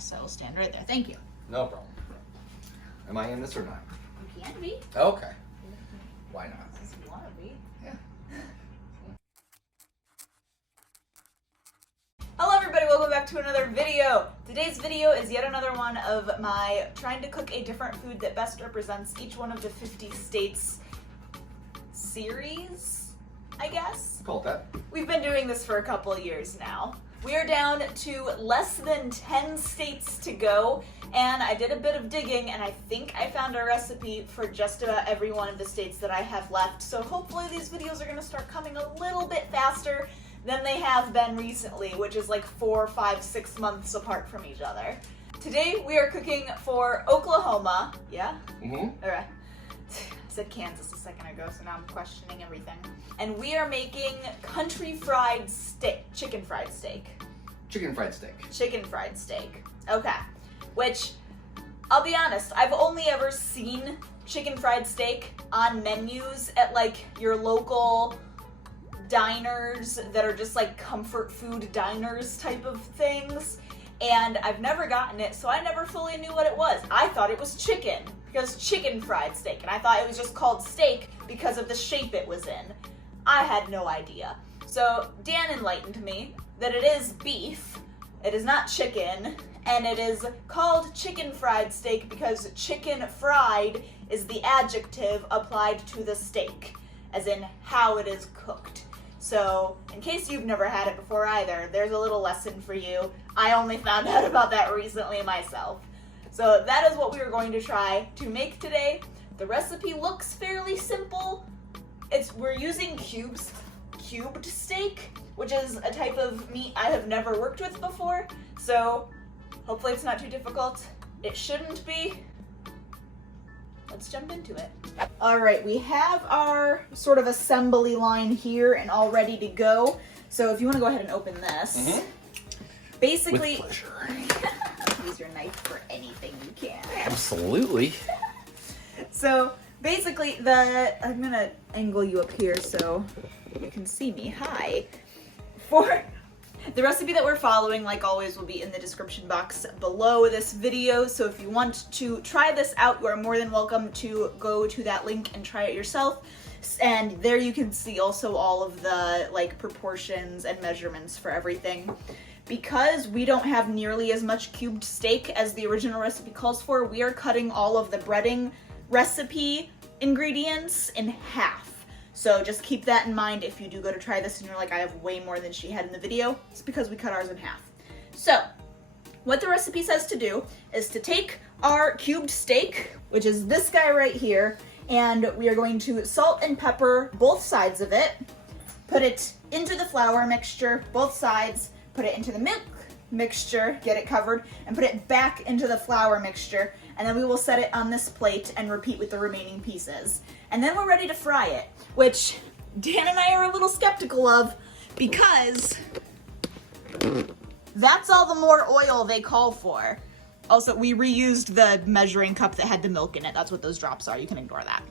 Yes, I will stand right there. Thank you. No problem. Am I in this or not? You can be. Okay. Why not? Since you want to be. Yeah. Hello everybody, welcome back to another video. Today's video is yet another one of my trying to cook a different food that best represents each one of the 50 states series, I guess. Call it that. We've been doing this for a couple years now. We are down to less than 10 states to go, and I did a bit of digging and I think I found a recipe for just about every one of the states that I have left. So hopefully these videos are gonna start coming a little bit faster than they have been recently, which is like 4, 5, 6 months apart from each other. Today we are cooking for Oklahoma. Yeah? Mm-hmm. Alright. I said Kansas a second ago, so now I'm questioning everything. And we are making country fried steak, chicken fried steak. Chicken fried steak. Chicken fried steak. Okay. Which, I'll be honest, I've only ever seen chicken fried steak on menus at like your local diners that are just like comfort food diners type of things. And I've never gotten it, so I never fully knew what it was. I thought it was chicken, because chicken fried steak, and I thought it was just called steak because of the shape it was in. I had no idea. So Dan enlightened me that it is beef, it is not chicken, and it is called chicken fried steak because chicken fried is the adjective applied to the steak, as in how it is cooked. So, in case you've never had it before either, there's a little lesson for you. I only found out about that recently myself. So that is what we are going to try to make today. The recipe looks fairly simple. We're using cubed steak, which is a type of meat I have never worked with before. So hopefully it's not too difficult. It shouldn't be. Let's jump into it. All right, we have our sort of assembly line here and all ready to go. So if you want to go ahead and open this. Mm-hmm. Basically, with pleasure. Use your knife for anything you can. Absolutely. So basically, I'm gonna angle you up here so you can see me. Hi. For the recipe that we're following, like always, will be in the description box below this video. So if you want to try this out, you are more than welcome to go to that link and try it yourself. And there you can see also all of the like proportions and measurements for everything. Because we don't have nearly as much cubed steak as the original recipe calls for, we are cutting all of the breading recipe ingredients in half. So just keep that in mind if you do go to try this and you're like, I have way more than she had in the video. It's because we cut ours in half. So what the recipe says to do is to take our cubed steak, which is this guy right here, and we are going to salt and pepper both sides of it, put it into the flour mixture, both sides, put it into the milk mixture, get it covered, and put it back into the flour mixture, and then we will set it on this plate and repeat with the remaining pieces. And then we're ready to fry it, which Dan and I are a little skeptical of because that's all the more oil they call for. Also, we reused the measuring cup that had the milk in it. That's what those drops are. You can ignore that.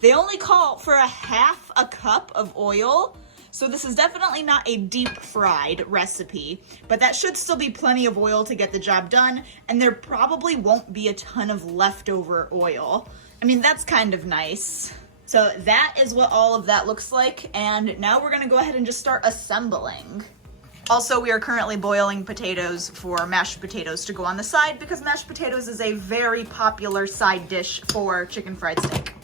They only call for a half a cup of oil. So this is definitely not a deep fried recipe, but that should still be plenty of oil to get the job done, and there probably won't be a ton of leftover oil. I mean, that's kind of nice. So that is what all of that looks like, and now we're gonna go ahead and just start assembling. Also, we are currently boiling potatoes for mashed potatoes to go on the side because mashed potatoes is a very popular side dish for chicken fried steak.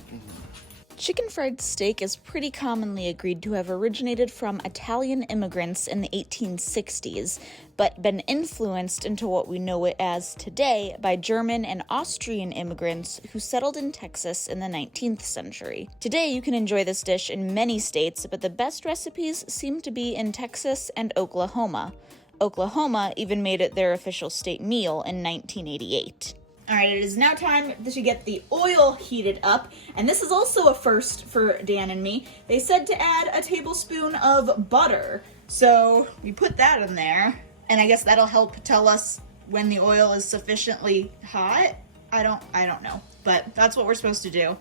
Chicken fried steak is pretty commonly agreed to have originated from Italian immigrants in the 1860s, but been influenced into what we know it as today by German and Austrian immigrants who settled in Texas in the 19th century. Today you can enjoy this dish in many states, but the best recipes seem to be in Texas and Oklahoma. Oklahoma even made it their official state meal in 1988. All right, it is now time to get the oil heated up, and this is also a first for Dan and me. They said to add a tablespoon of butter, so we put that in there, and I guess that'll help tell us when the oil is sufficiently hot. I don't know, but that's what we're supposed to do.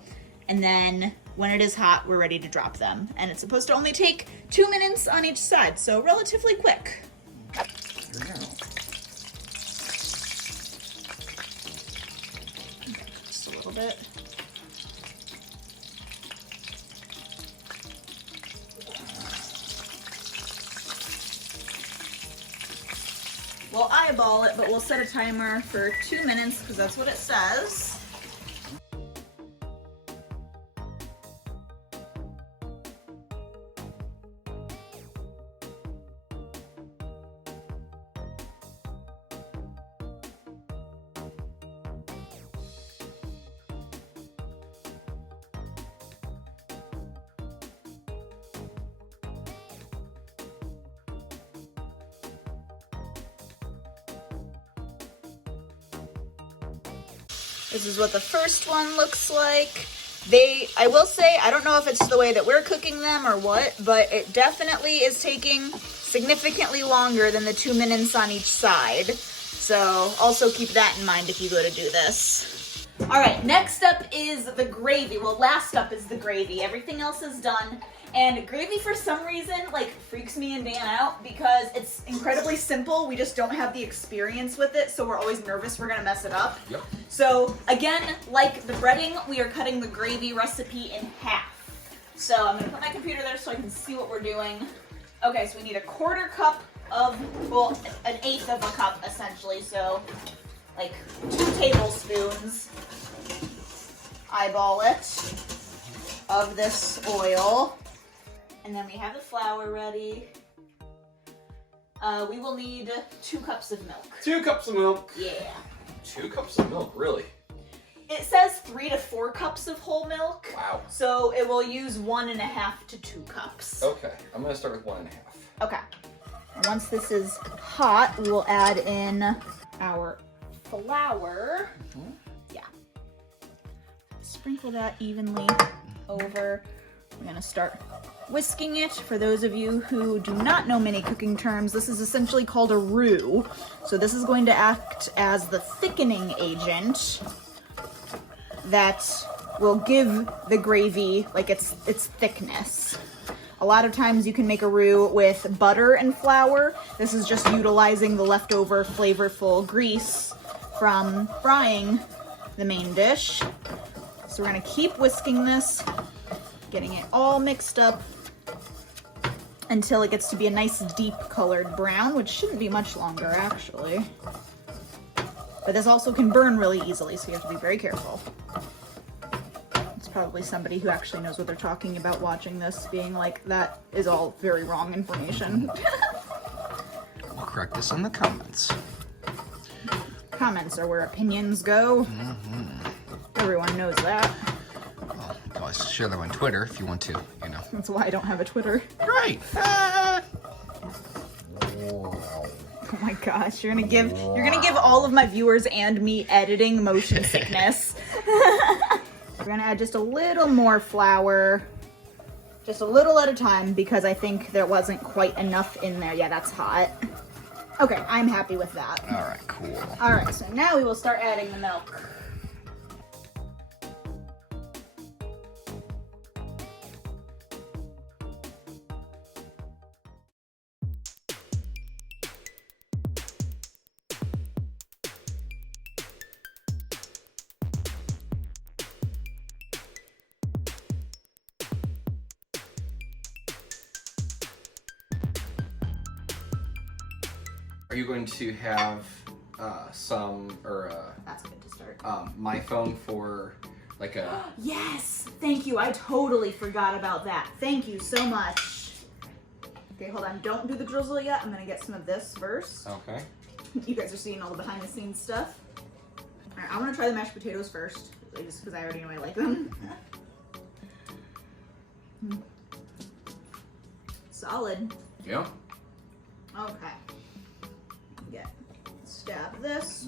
And then when it is hot, we're ready to drop them, and it's supposed to only take 2 minutes on each side, so relatively quick. There we go. little bit. We'll eyeball it, but we'll set a timer for 2 minutes because that's what it says. This is what the first one looks like. I will say, I don't know if it's the way that we're cooking them or what, but it definitely is taking significantly longer than the 2 minutes on each side. So also keep that in mind if you go to do this. All right, next up is the gravy. Well, last up is the gravy. Everything else is done. And gravy, for some reason, like, freaks me and Dan out because it's incredibly simple. We just don't have the experience with it, so we're always nervous we're gonna mess it up. Yep. So, again, like the breading, we are cutting the gravy recipe in half. So I'm gonna put my computer there so I can see what we're doing. Okay, so we need a 1/4 cup of, well, an 1/8 of a cup, essentially. So, like, 2 tablespoons, eyeball it, of this oil. And then we have the flour ready. We will need 2 cups of milk. 2 cups of milk. Yeah. 2 cups of milk, really? It says 3 to 4 cups of whole milk. Wow. So it will use 1.5 to 2 cups. Okay, I'm gonna start with 1.5. Okay. And once this is hot, we will add in our flour. Mm-hmm. Yeah. Sprinkle that evenly over. We're gonna start whisking it. For those of you who do not know many cooking terms, this is essentially called a roux. So this is going to act as the thickening agent that will give the gravy like its thickness. A lot of times you can make a roux with butter and flour. This is just utilizing the leftover flavorful grease from frying the main dish. So we're gonna keep whisking this, getting it all mixed up until it gets to be a nice deep colored brown, which shouldn't be much longer actually. But this also can burn really easily, so you have to be very careful. It's probably somebody who actually knows what they're talking about watching this being like, that is all very wrong information. We'll correct this in the comments. Comments are where opinions go. Everyone knows that. Well, you can always share them on Twitter if you want to, you know. That's why I don't have a Twitter. Right. Oh my gosh, you're gonna give all of my viewers and me editing motion sickness. We're gonna add just a little more flour, just a little at a time, because I think there wasn't quite enough in there. Yeah, that's hot. Okay, I'm happy with that. All right, cool. All right, so now we will start adding the milk. Are you going to have some, or That's good to start. my phone for like a... Yes! Thank you. I totally forgot about that. Thank you so much. Okay, hold on. Don't do the drizzle yet. I'm gonna get some of this first. Okay. You guys are seeing all the behind the scenes stuff. All right, I want to try the mashed potatoes first, just because I already know I like them. Solid. Yeah. Okay. Stab this.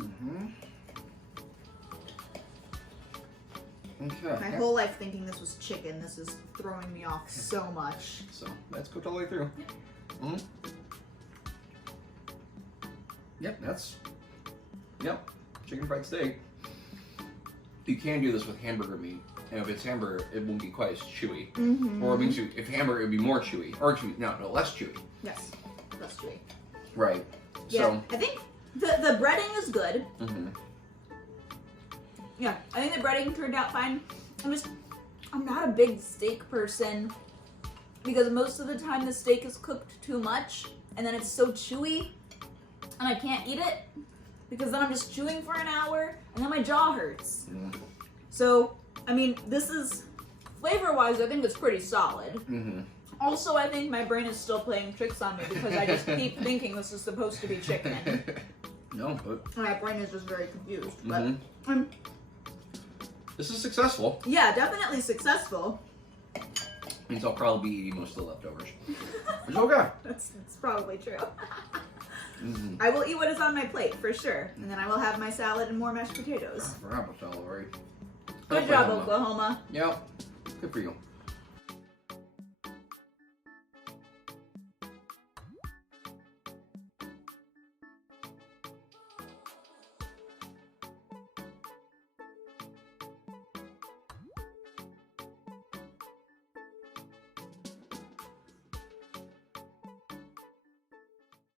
Okay. My whole life thinking this was chicken. This is throwing me off so much. So that's cooked all the way through. Yep, yep, chicken fried steak. You can do this with hamburger meat, and if it's hamburger, it won't be quite as chewy. Or if hamburger, it'd be more chewy, or chewy. No, less chewy. Yes, less chewy. Right. Yeah, So I think the breading is good. Yeah, I think the breading turned out fine. I'm not a big steak person because most of the time the steak is cooked too much and then it's so chewy and I can't eat it because then I'm just chewing for an hour and then my jaw hurts. Mm. So, I mean, this is, flavor-wise, I think it's pretty solid. Mm-hmm. Also, I think my brain is still playing tricks on me because I just keep thinking this is supposed to be chicken. No, but My brain is just very confused. But Mhm. This is successful. yeah, definitely successful. Means I'll probably be eating most of the leftovers. It's okay. That's probably true. Mm-hmm. I will eat what is on my plate for sure, and then I will have my salad and more mashed potatoes. I forgot about celery. Good job, Oklahoma. Yep. Good for you.